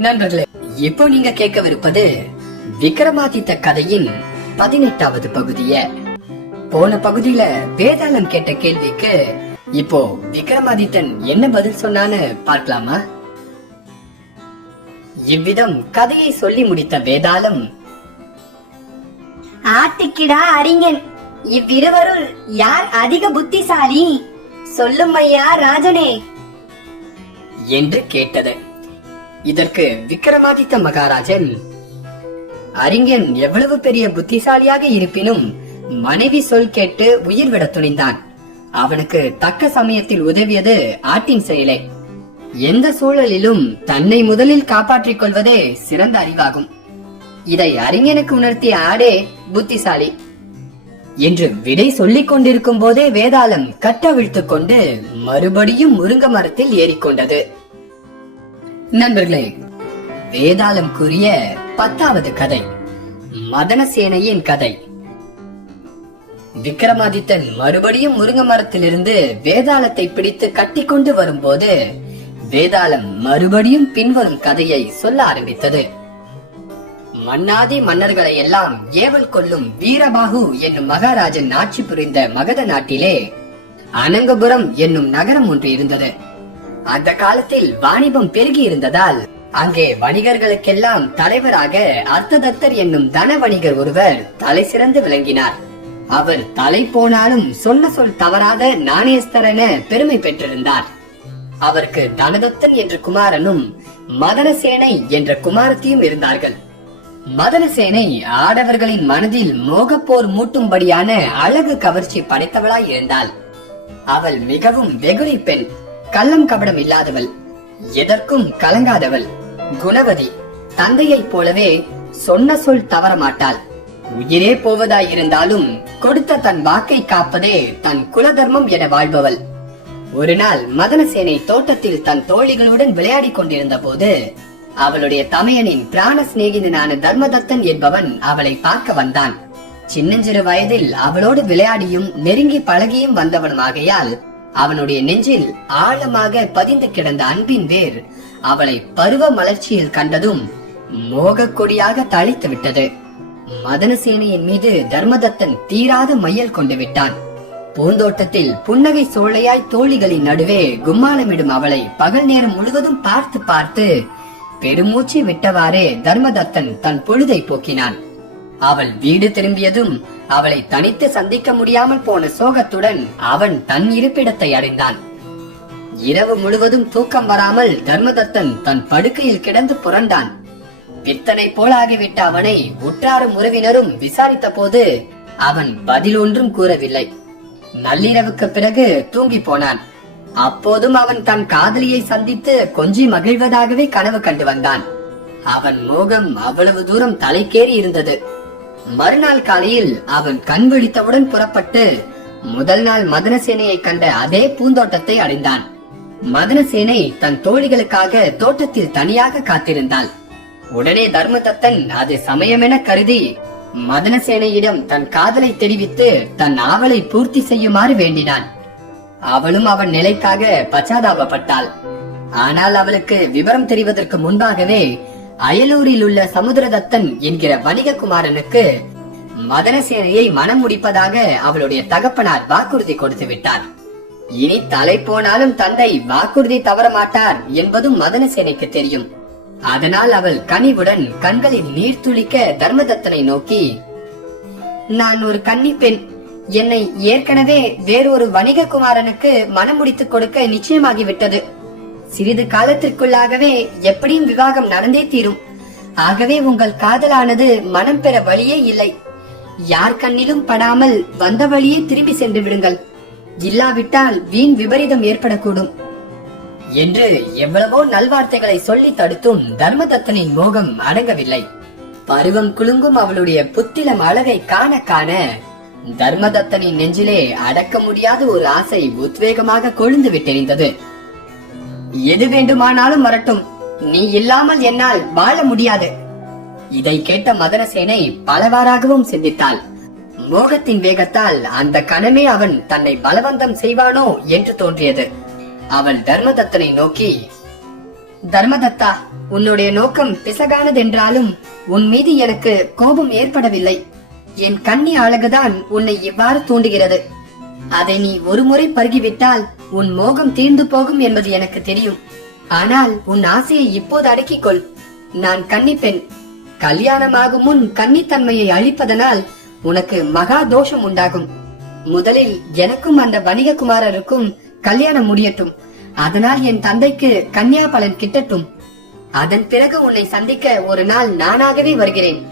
நண்பர்களே இப்போ நீங்க கேட்கவிருப்பது விக்ரமாதித்த கதையின் பதினெட்டாவது பகுதிய. போன பகுதியில வேதாளம் கேட்ட கேள்விக்கு இப்போ விக்ரமாதித்தன் என்ன பதில் சொன்னான்னு பார்க்கலாமா? இவ்விதம் கதையை சொல்லி முடித்த வேதாளம் ஆட்டுக்கிடா அறிஞன். இவ்விருவருள் யார் அதிக புத்திசாலி? சொல்லும் ஐயா ராஜனே. என்று கேட்டது. இதற்கு விக்ரமாதித்த மகாராஜன் அறிஞன் எவ்வளவு பெரிய புத்திசாலியாக இருப்பினும் மனைவி சொல் கேட்டு உயிர் விட துணிந்தான். அவனுக்கு தக்க சமயத்தில் உதவியது ஆட்டின் செயலே. எந்த சூழலிலும் தன்னை முதலில் காப்பாற்றிக் கொள்வதே சிறந்த அறிவாகும். இதை அறிஞனுக்கு உணர்த்திய ஆடே புத்திசாலி என்று விடை சொல்லிக் கொண்டிருக்கும் போதே வேதாளம் கட்டவிழ்த்து கொண்டு மறுபடியும் முருங்க மரத்தில் ஏறிக்கொண்டது நண்பர்களே வேதாளம் கூறிய பத்தாவது கதை மதனசேனையின் கதை. விக்ரமாதித்தன் மறுபடியும் முருங்க மரத்திலிருந்து வேதாளத்தை பிடித்து கட்டிக்கொண்டு வரும்போது வேதாளம் மறுபடியும் பின்வரும் கதையை சொல்ல ஆரம்பித்தது. மன்னாதி மன்னர்களை எல்லாம் ஏவல் கொள்ளும் வீரபாகு என்னும் மகாராஜன் ஆட்சி புரிந்த மகத நாட்டிலே அனங்கபுரம் என்னும் நகரம் ஒன்று இருந்தது. அந்த காலத்தில் வாணிபம் பெருகி இருந்ததால் அங்கே வணிகர்களுக்கெல்லாம் தலைவராக அர்த்ததத்தர் என்னும் தன வணிகர் ஒருவர் தலை சிறந்து விளங்கினார். அவர் தலை போனாலும் சொன்ன சொல் தவறாத நாணயஸ்தர் என பெருமை பெற்றிருந்தார். அவருக்கு தனதத்தன் என்ற குமாரனும் மதனசேனை என்ற குமாரத்தையும் இருந்தார்கள். மதனசேனை ஆடவர்களின் மனதில் மோகப்போர் மூட்டும்படியான அழகு கவர்ச்சி படைத்தவளாய் இருந்தாள். அவள் மிகவும் வெகுளி பெண். கள்ளம் கபடம் இல்லாதவள். எதற்கும் கலங்காதவள். குணவதி. தந்தையைப் போலவே சொன்ன சொல் தவற மாட்டாள். உயிரே போவதாயிருந்தாலும் கொடுத்த தன் வாக்கை காப்பதே தன் குலதர்மம் என வாழ்பவள். ஒரு நாள் மதனசேனை தோட்டத்தில் தன் தோழிகளுடன் விளையாடிக் கொண்டிருந்த போது அவளுடைய தமையனின் பிராண சிநேகிதனான தர்மதத்தன் என்பவன் அவளை பார்க்க வந்தான். சின்னஞ்சிறு வயதில் அவளோடு விளையாடியும் நெருங்கி பழகியும் வந்தவனுமாகையால் அவனுடைய நெஞ்சில் ஆழமாக பதிந்து கிடந்த அன்பின் வேர் அவளை பருவ மலர்ச்சியில் கண்டதும் மோகக்கொடியாக தழைத்து விட்டது. மதனசேனையின் மீது தர்மதத்தன் தீராத மையல் கொண்டு விட்டான். பூந்தோட்டத்தில் புன்னகை சோழையாய் தோழிகளின் நடுவே கும்மாளமிடும் அவளை பகல் நேரம் முழுவதும் பார்த்து பார்த்து பெருமூச்சு விட்டவாறே தர்மதத்தன் தன் பொழுதை போக்கினான். அவள் வீடு திரும்பியதும் அவளை தனித்து சந்திக்க முடியாமல் போன சோகத்துடன் அவன் தன் இருப்பிடத்தை அடைந்தான். இரவு முழுவதும் தூக்கம் வராமல் தர்மதத்தன் தன் படுக்கையில் கிடந்து புரண்டான். பித்தனை போலாகிவிட்ட அவனை உற்றாரும் உறவினரும் விசாரித்த போது அவன் பதில் ஒன்றும் கூறவில்லை. நள்ளிரவுக்கு பிறகு தூங்கி போனான். அப்போதும் அவன் தன் காதலியை சந்தித்து கொஞ்சி மகிழ்வதாகவே கனவு கண்டு வந்தான். அவன் மோகம் அவ்வளவு தூரம் தலைக்கேறி இருந்தது. மறுநாள் காலையில் அவன் கண் விழித்தவுடன் புறப்பட்டு முதல் நாள் மதனசேனையை கண்ட அதே பூந்தோட்டத்தை அடைந்தான். மதனசேனை தன் தோழிகளுக்காக தோட்டத்தில் தனியாக காத்திருந்தாள். உடனே தர்மதத்தன் அது சமயமென கருதி மதனசேனையிடம் தன் காதலை தெரிவித்து தன் ஆவலை பூர்த்தி செய்யுமாறு வேண்டினான். அவளும் அவன் நிலைக்காக பச்சாதாபப்பட்டாள். ஆனால் அவளுக்கு விவரம் தெரிவதற்கு முன்பாகவே அயலூரில் உள்ள சமுத்திரதத்தன் என்கிற வணிககுமாரனுக்கு மதனசேனையை மனம் முடிப்பதாக அவளுடைய தகப்பனார் வாக்குறுதி கொடுத்து விட்டார். இனி தலை போனாலும் தந்தை வாக்குறுதி தவற மாட்டார் என்பதும் மதனசேனைக்கு தெரியும். அதனால் அவள் கனிவுடன் கண்களில் நீர் துளிக்க தர்மதத்தனை நோக்கி நான் ஒரு கன்னி பெண். என்னை ஏற்கனவே வேறொரு வணிக குமாரனுக்கு மனம் முடித்துக் கொடுக்க நிச்சயமாகிவிட்டது. சிறிது காலத்திற்குள்ளாகவே எப்படியும் விவாகம் நடந்தே தீரும். ஆகவே உங்கள் காதலானது மனம் பெற வழியே இல்லை. யார் கண்ணிலும் படாமல் வந்த வழியே திரும்பி சென்று விடுங்கள். இல்லாவிட்டால் வீண் விபரீதம் ஏற்படக்கூடும். என்று எவ்வளவோ நல்வார்த்தைகளை சொல்லி தடுத்தும் தர்மதத்தனின் மோகம் அடங்கவில்லை. பருவம் குலுங்கும் அவளுடைய புத்திலம் அழகை காண காண தர்மதத்தனின் நெஞ்சிலே அடக்க முடியாத ஒரு ஆசை உத்வேகமாக கொழுந்து விட்டெறிந்தது எது வேண்டுமானாலும் வரட்டும். நீ இல்லாமல் என்னால் வாழ முடியாது. இதை கேட்ட மதனசேனை பலவாறாகவும் சிந்தித்தாள். மோகத்தின் வேகத்தால் அந்த கணமே அவன் தன்னை பலவந்தம் செய்வானோ என்று தோன்றியது. அவள் தர்மதத்தனை நோக்கி தர்மதத்தா உன்னுடைய நோக்கம் பிசகானதென்றாலும் உன் மீது எனக்கு கோபம் ஏற்படவில்லை. என் கண்ணி அழகுதான் உன்னை இவ்வாறு தூண்டுகிறது. அதை நீ ஒருமுறை பருகிவிட்டால் உன் மோகம் தீர்ந்து போகும் என்பது எனக்கு தெரியும். ஆனால் உன் ஆசையை இப்போது அடக்கிக்கொள். நான் கன்னி பெண் கல்யாணமாகும் முன் கன்னித்தன்மையை அழிப்பதனால் உனக்கு மகா தோஷம் உண்டாகும். முதலில் எனக்கும் அந்த வணிககுமாரருக்கும் கல்யாணம் முடியட்டும். அதனால் என் தந்தைக்கு கன்னியா பலன் கிட்டட்டும். அதன் பிறகு உன்னை சந்திக்க ஒரு நாள் நானாகவே வருகிறேன்.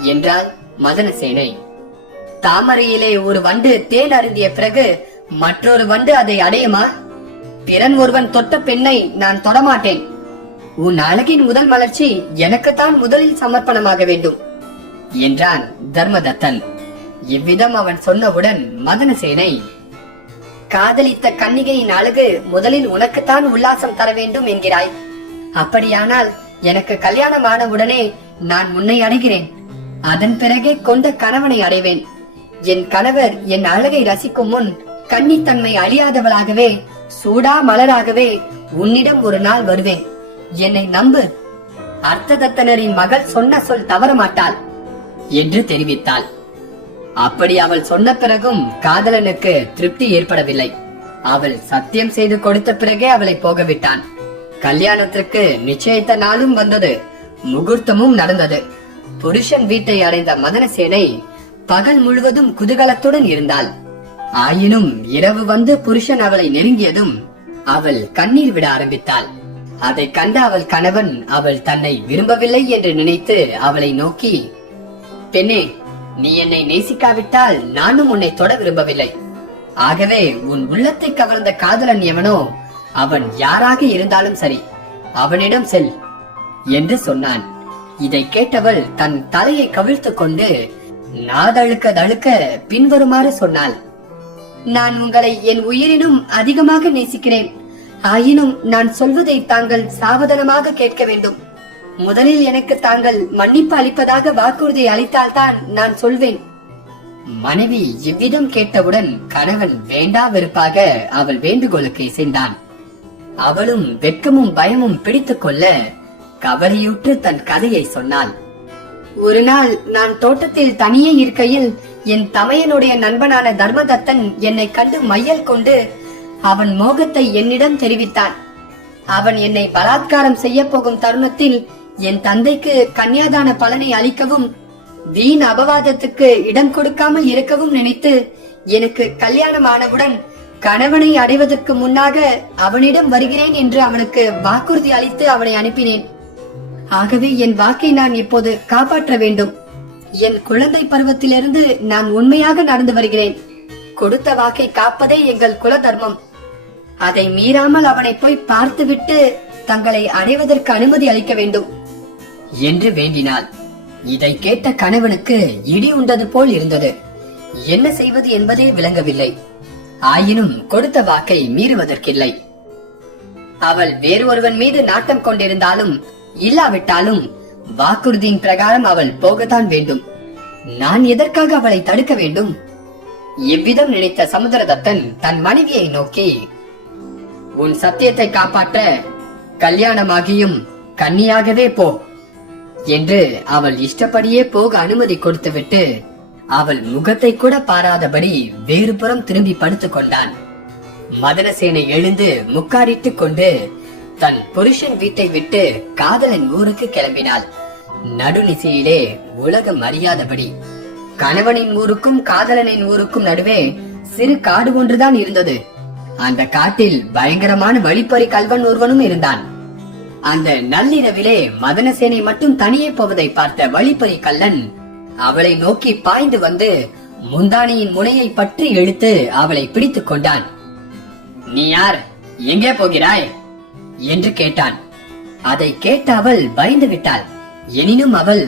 என்றாள் மதனசேனை. தாமரையிலே ஒரு வண்டு தேன் அருந்திய பிறகு மற்றொரு வண்டு அதை அடையுமா? பிறன் ஒருவன் தொட்ட பெண்ணை நான் தொடமாட்டேன். உன் அழகின் முதல் மலர்ச்சி எனக்குத்தான் முதலில் சமர்ப்பணமாக வேண்டும் என்றான் தர்மதத்தன். இவ்விதம் அவன் சொன்னவுடன் மதனசேனை காதலித்த கன்னிகையின் அழகு முதலில் உனக்குத்தான் உல்லாசம் தர வேண்டும் என்கிறாய். அப்படியானால் எனக்கு கல்யாணம் ஆனவுடனே நான் உன்னை அடைகிறேன். அதன் பிறகே கொண்ட கணவனை அடைவேன். என் கணவர் என் அழகை ரசிக்கும் முன் கன்னித்தன்மை அழியாதவளாகவே சூடா மலராகவே உன்னிடம் ஒரு நாள் வருவேன். என்னை நம்பு. அர்த்ததத்தனரின் மகள் சொன்ன சொல் தவற மாட்டாள் என்று தெரிவித்தாள். அப்படி அவள் சொன்ன பிறகும் காதலனுக்கு திருப்தி ஏற்படவில்லை. அவள் சத்தியம் செய்து கொடுத்த பிறகே அவளை போகவிட்டான். கல்யாணத்திற்கு நிச்சயித்த நாளும் வந்தது. முகூர்த்தமும் நடந்தது. புருஷன் வீட்டை அடைந்த மதனசேனை பகல் முழுவதும் குதூகலத்துடன் இருந்தாள். ஆயினும் இரவு வந்து புருஷன் அவளை நெருங்கியதும் அவள் கண்ணீர் விட ஆரம்பித்தாள். அதை கண்ட அவள் கணவன் அவள் தன்னை விரும்பவில்லை என்று நினைத்து அவளை நோக்கி பெண்ணே நீ என்னை நேசிக்காவிட்டால் நானும் உன்னை தொட விரும்பவில்லை. ஆகவே உன் உள்ளத்தை கவர்ந்த காதலன் எவனோ அவன் யாராக இருந்தாலும் சரி அவனிடம் செல் என்று சொன்னான். இதை கேட்டவள் தன் தலையை கவிழ்த்துக் கொண்டு நாதழுக்க தழுக்க பின்வருமாறு சொன்னாள். நான் உங்களை என் உயிரினும் அதிகமாக நேசிக்கிறேன். ஆயினும் நான் சொல்வதை தாங்கள் சாவதானமாக கேட்க வேண்டும். முதலில் எனக்கு தாங்கள் மன்னிப்பு அளிப்பதாக வாக்குறுதி அளித்தால்தான் நான் சொல்வேன். மனைவி இவ்விதம் கேட்டவுடன் கணவன் வேண்டா வெறுப்பாக அவள் வேண்டுகோளுக்கு இசைந்தான். அவளும் வெட்கமும் பயமும் பிடித்துக் கொள்ள கவலையுற்று தன் கதையை சொன்னாள். ஒரு நாள் நான் தோட்டத்தில் தனியே இருக்கையில் என் தமையனுடைய நண்பனான தர்மதத்தன் என்னை கண்டு மையல் கொண்டு அவன் மோகத்தை என்னிடம் தெரிவித்தான். அவன் என்னை பலாத்காரம் செய்ய போகும் தருணத்தில் என் தந்தைக்கு கன்னியாதான பலனை அளிக்கவும் வீண் அபவாதத்துக்கு இடம் கொடுக்காமல் இருக்கவும் நினைத்து எனக்கு கல்யாணம் ஆனவுடன் கணவனை அடைவதற்கு முன்னாக அவனிடம் வருகிறேன் என்று அவனுக்கு வாக்குறுதி அளித்து அவனை அனுப்பினேன். ஆகவே என் வாக்கை நான் இப்போது காப்பாற்ற வேண்டும். என் குழந்தை பருவத்திலிருந்து நான் உண்மையாக நடந்து வருகிறேன். கொடுத்த வாக்கை காப்பதே எங்கள் குல தர்மம் அதை மீறாமல் அவனை போய் பார்த்துவிட்டு தங்களை அடைவதற்கு அனுமதி அளிக்க வேண்டும். என்று வேண்டினாள். இதை கேட்ட கணவனுக்கு இடி உண்டது போல் இருந்தது. என்ன செய்வது என்பதே விளங்கவில்லை. ஆயினும் கொடுத்த வாக்கை மீறுவதற்கில்லை. அவள் வேறு ஒருவன் மீது நாட்டம் கொண்டிருந்தாலும் இல்லாவிட்டாலும் வாக்குறுதியின் பிரகாரம் அவள் போகத்தான் வேண்டும். நான் எதற்காக அவளை தடுக்க வேண்டும்? இவ்விதம் நினைத்த சமுத்திரதத்தன் தன் மனைவியை நோக்கி உன் சத்தியத்தை காப்பாற்ற கல்யாணமாகியும் கன்னியாகவே போ என்று அவள் இஷ்டப்படியே போக அனுமதி கொடுத்துவிட்டு அவள் முகத்தை கூட பாராதபடி வேறுபுறம் திரும்பி படுத்துக் கொண்டான். மதனசேனை எழுந்து முக்காரிட்டுக் கொண்டு தன் புருஷன் வீட்டை விட்டு காதலன் ஊருக்கு கிளம்பினாள். நடுநிசையிலே உலகம் அறியாதபடி கணவனின் ஊருக்கும் காதலனின் ஊருக்கும் நடுவே சிறு காடு ஒன்றுதான் இருந்தது. அந்த காட்டில் பயங்கரமான வழிப்பறி கல்வன் ஒருவனும் இருந்தான். அந்த நள்ளிரவிலே மதனசேனை மட்டும் தனியே போவதை பார்த்த வழிப்பறி கல்லன் அவளை நோக்கி பாய்ந்து வந்து முந்தானியின் முனையை பற்றி இழுத்து அவளை பிடித்துக் கொண்டான். நீ யார்? எங்கே போகிறாய்? என்று கேட்டான். அதை கேட்ட அவள் பயந்து விட்டாள் எனினும் அவள்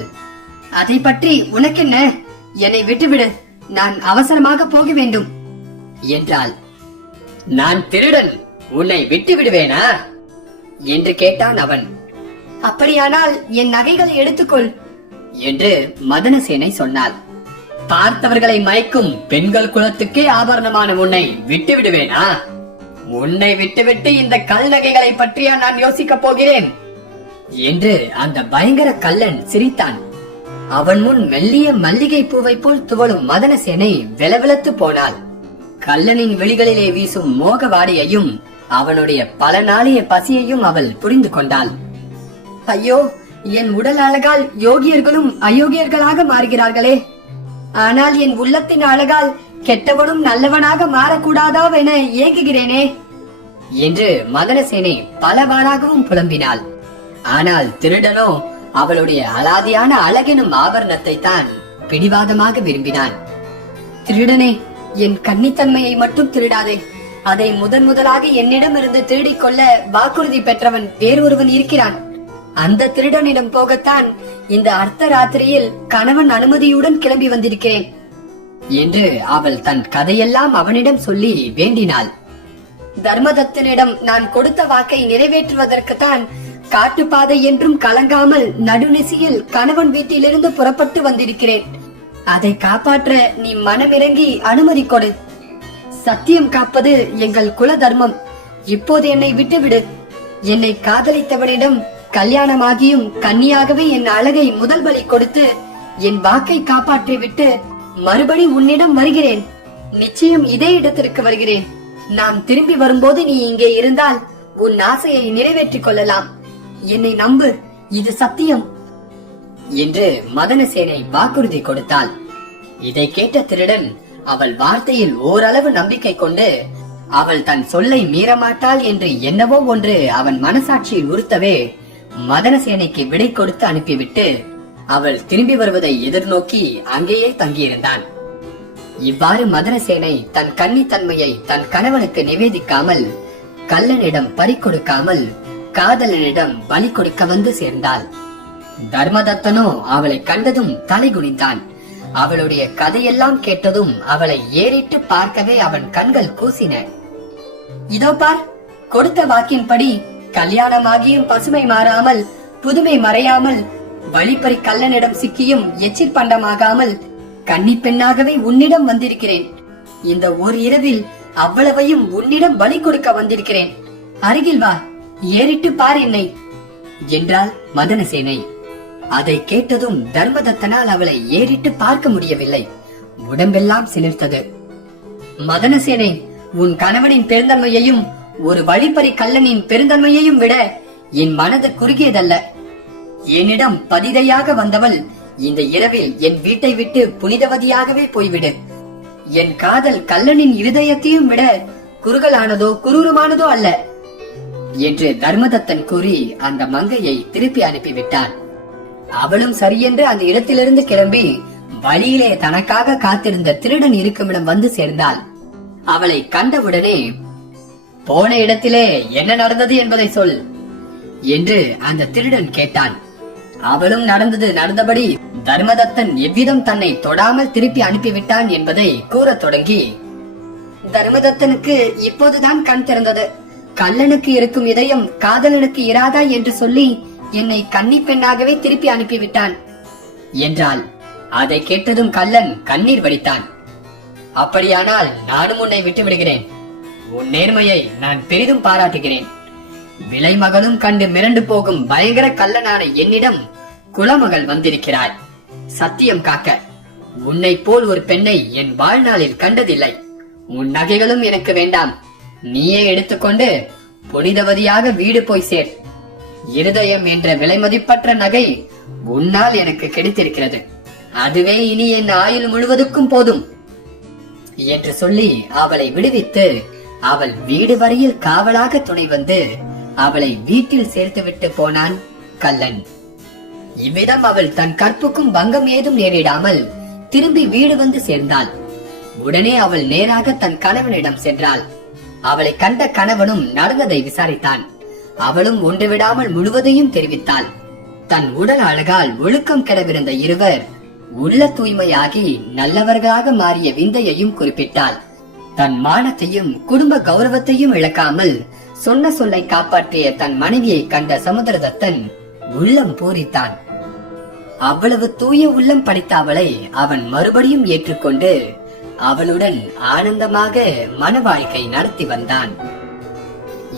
அதை பற்றி உனக்கென்ன? என்னை விட்டுவிடு. நான் அவசரமாக போக வேண்டும். என்றாள். நான் திருடன். உன்னை விட்டு விடுவேனா என்று கேட்டான் அவன். அப்படியானால் என் நகைகளை எடுத்துக்கொள் என்று மதனசேனை சொன்னாள். பார்த்தவர்களை மயக்கும் பெண்கள் குலத்துக்கே ஆபரணமான உன்னை விட்டு விடுவேனா உன்னை விட்டுவிட்டு இந்த கல் நகைகளை பற்றியா நான் யோசிக்கப் போகிறேன்? என்று அந்த பயங்கர கல்லன் சிரித்தான். அவன் முன் மெல்லிய மல்லிகை பூவை போல் துவளும் மதனசேனை வெலவெலத்து போனாள். கள்ளனின் விழிகளிலே வீசும் மோக வாடையையும் அவனுடைய பல நாளைய பசியையும் அவள் புரிந்து கொண்டாள். ஐயோ என் உடல் அழகால் யோகியர்களும் அயோக்கியர்களாக மாறுகிறார்களே. ஆனால் என் உள்ளத்தின் அழகால் கெட்டவனும் நல்லவனாக மாறக்கூடாதாவென ஏங்குகிறேனே. என்று மதனசேனே பலவாறாகவும் புலம்பினாள். ஆனால் திருடனோ அவளுடைய அலாதியான அழகெனும் ஆபரணத்தை தான் பிடிவாதமாக விரும்பினான். திருடனே என் கன்னித்தன்மையை மட்டும் திருடாதே. அதை முதன் முதலாக என்னிடமிருந்து திருடிக் கொள்ள வாக்குறுதி பெற்றவன் வேறொருவன் இருக்கிறான். அந்த திருடனிடம் போகத்தான் இந்த அர்த்த ராத்திரியில் கணவன் அனுமதியுடன் கிளம்பி வந்திருக்கிறேன். என்று அவள் தன் கதையெல்லாம் அவனிடம் சொல்லி வேண்டினாள். தர்மதத்தனிடம் நான் கொடுத்த வாக்கை நிறைவேற்றுவதற்குத்தான் காட்டுப்பாதை என்றும் கலங்காமல் நடுநிசியில் கணவன் வீட்டிலிருந்து புறப்பட்டு வந்திருக்கிறேன். அதை காப்பாற்ற நீ மனமிறங்கி அனுமதி கொடு. சத்தியம் காப்பது எங்கள் குல தர்மம் இப்போது என்னை விட்டுவிடு. என்னை காதலித்தவனிடம் கல்யாணமாகியும் கன்னியாகவே என் அழகை முதல் பலி கொடுத்து என் வாக்கை காப்பாற்றி விட்டு மறுபடி உன்னிடம் வருகிறேன். நிச்சயம் இதே இடத்திற்கு வருகிறேன். நாம் திரும்பி வரும்போது நீ இங்கே இருந்தால் உன் ஆசையை நிறைவேற்றிக் கொள்ளலாம். என்னை நம்பு இது சத்தியம். என்று மதனசேனை வாக்குறுதி கொடுத்தாள். இதை கேட்ட திருடன் அவள் வார்த்தையில் ஓரளவு நம்பிக்கை கொண்டு அவள் தன் சொல்லை மீறமாட்டாள் என்று என்னவோ ஒன்று அவன் மனசாட்சியில் உறுத்தவே மதனசேனைக்கு விடை கொடுத்து அனுப்பிவிட்டு அவள் திரும்பி வருவதை எதிர்நோக்கி அங்கேயே தங்கியிருந்தான். இவ்வாறு மதனசேனை தன் கன்னித்தன்மையை தன் கணவனுக்கு நிவேதிக்காமல் கல்லனிடம் பறிக்கொடுக்காமல் காதலனிடம் பலி கொடுக்க வந்து சேர்ந்தாள். தர்மதத்தனோ அவளை கண்டதும் தலை குனிந்தான். அவளுடைய கதையெல்லாம் கேட்டதும் அவளை ஏறிட்டு பார்க்கவே அவன் கண்கள் கூசின. இதோ பார் கொடுத்த வாக்கின்படி கல்யாணமாகியும் பசுமை மாறாமல் புதுமை மறையாமல் வழிப்பறி கள்ளனிடம் சிக்கியும் எச்சிற் பண்டமாகாமல் கன்னி பெண்ணாகவே உன்னிடம் வந்திருக்கிறேன். இந்த ஒரு இரவில் அவ்வளவையும் உன்னிடம் பலி கொடுக்க வந்திருக்கிறேன். அருகில் வா ஏறிட்டு பார் என்னை என்றாள் மதனசேனை. அதை கேட்டதும் தர்மதத்தனால் அவளை ஏறிட்டு பார்க்க முடியவில்லை. உடம்பெல்லாம் சிலிர்த்தது. மதனசேனை உன் கணவனின் பெருந்தன்மையையும் ஒரு வழிப்பறி கள்ளனின் பெருந்தன்மையையும் விட என் மனது குறுகியதல்ல. என்னிடம் பதிதையாக வந்தவள் இந்த இரவில் என் வீட்டை விட்டு புனிதவதியாகவே போய்விடு. என் காதல் கள்ளனின் இருதயத்தையும் விட குறுகலானதோ குரூரமானதோ அல்ல என்று தர்மதத்தன் கூறி அந்த மங்கையை திருப்பி அனுப்பிவிட்டான் அவளும் சரியென்று அந்த இடத்திலிருந்து கிளம்பி வழியிலே தனக்காக காத்திருந்த திருடன் இருக்குமிடம் வந்து சேர்ந்தாள். அவளை கண்டவுடனே போன இடத்திலே என்ன நடந்தது என்பதை சொல் என்று அந்த திருடன் கேட்டான். அவளும் நடந்தது நடந்தபடி தர்மதத்தன் எவ்விதம் தன்னை தொடாமல் திருப்பி அனுப்பிவிட்டான் என்பதை கூறத் தொடங்கி தர்மதத்தனுக்கு இப்போதுதான் கண் திறந்தது. கள்ளனுக்கு இருக்கும் இதயம் காதலனுக்கு இராதா என்று சொல்லி என்னை கன்னி பெண்ணாகவே திருப்பி அனுப்பிவிட்டான். என்றாள். அதை கேட்டதும் கள்ளன் கண்ணீர் வடித்தான். அப்படியானால் நானும் உன்னை விட்டு விடுகிறேன் உன் நேர்மையை நான் பெரிதும் பாராட்டுகிறேன். விலைமகனும் கண்டு மிரண்டு போகும் பயங்கர கள்ளனான என்னிடம் குலமகள் வந்திருக்கிறாய் சத்தியம் காக்க உன்னை போல் ஒரு பெண்ணை என் வாழ்நாளில் கண்டதில்லை. உன் நகைகளும் எனக்கு வேண்டாம். நீயே எடுத்துக்கொண்டு புனிதவதியாக வீடு போய் சேர். இருதயம் என்ற விலைமதிப்பற்ற நகை உன்னால் எனக்கு கிடைத்திருக்கிறது. அதுவே இனி என் ஆயுள் முழுவதுக்கும் போதும். என்று சொல்லி அவளை விடுவித்து அவள் வீடு வரையில் காவலாக துணை வந்து அவளை வீட்டில் சேர்த்துவிட்டு போனான் கள்ளன். இவ்விதம் அவள் தன் கற்புக்கும் பங்கம் ஏதும் நேரிடாமல் திரும்பி வீடு வந்து சேர்ந்தாள். உடனே அவள் நேராக தன் கணவனிடம் சென்றாள். அவளை கண்ட கணவனும் நடந்ததை விசாரித்தான். அவளும் ஒன்று விடாமல் முழுவதையும் தெரிவித்தாள். தன் உடல் அழகால் ஒழுக்கம் கெடவிருந்த இருவர் உள்ள தூய்மையாகி நல்லவர்களாக மாறிய விந்தையையும் குறிப்பிட்டாள். தன் மானத்தையும் குடும்ப கௌரவத்தையும் இழக்காமல் சொன்ன சொல்லை காப்பாற்றிய தன் மனைவியை கண்ட சமுத்திரதத்தன் உள்ளம் பூரித்தான் அவ்வளவு தூய உள்ளம் படைத்த அவளை அவன் மறுபடியும் ஏற்றுக்கொண்டு அவளுடன் ஆனந்தமாக மன வாழ்க்கை நடத்தி வந்தான்.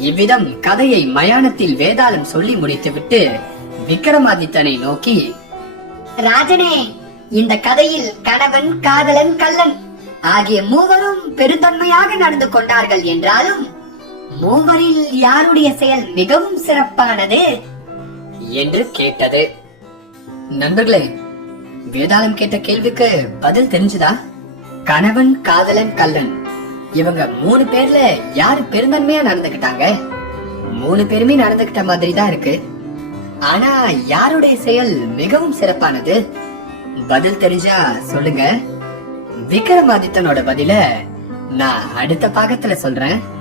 இவ்விதம் கதையை மயானத்தில் வேதாளம் சொல்லி முடித்துவிட்டு விக்ரமாதித்தனை நோக்கி ராஜனே இந்த கதையில் கணவன் காதலன் கள்ளன் ஆகிய மூவரும் பெருந்தன்மையாக நடந்து கொண்டார்கள் என்றாலும் மூவரில் யாருடைய செயல் மிகவும் சிறப்பானது என்று கேட்டது. நண்பர்களே வேதாளம் கேட்ட கேள்விக்கு பதில் தெரிஞ்சுதா? கணவன் காதலன் கல்லன் இவங்க மூணு பேர்ல யாரு பெருந்தன்மையா நடந்துக்கிட்டாங்க மூணு பேருமே நடந்துக்கிட்ட மாதிரி தான் இருக்கு. ஆனா யாருடைய செயல் மிகவும் சிறப்பானது? பதில் தெரிஞ்சா சொல்லுங்க. விக்ரமாதித்தனோட பதில நான் அடுத்த பாகத்துல சொல்றேன்.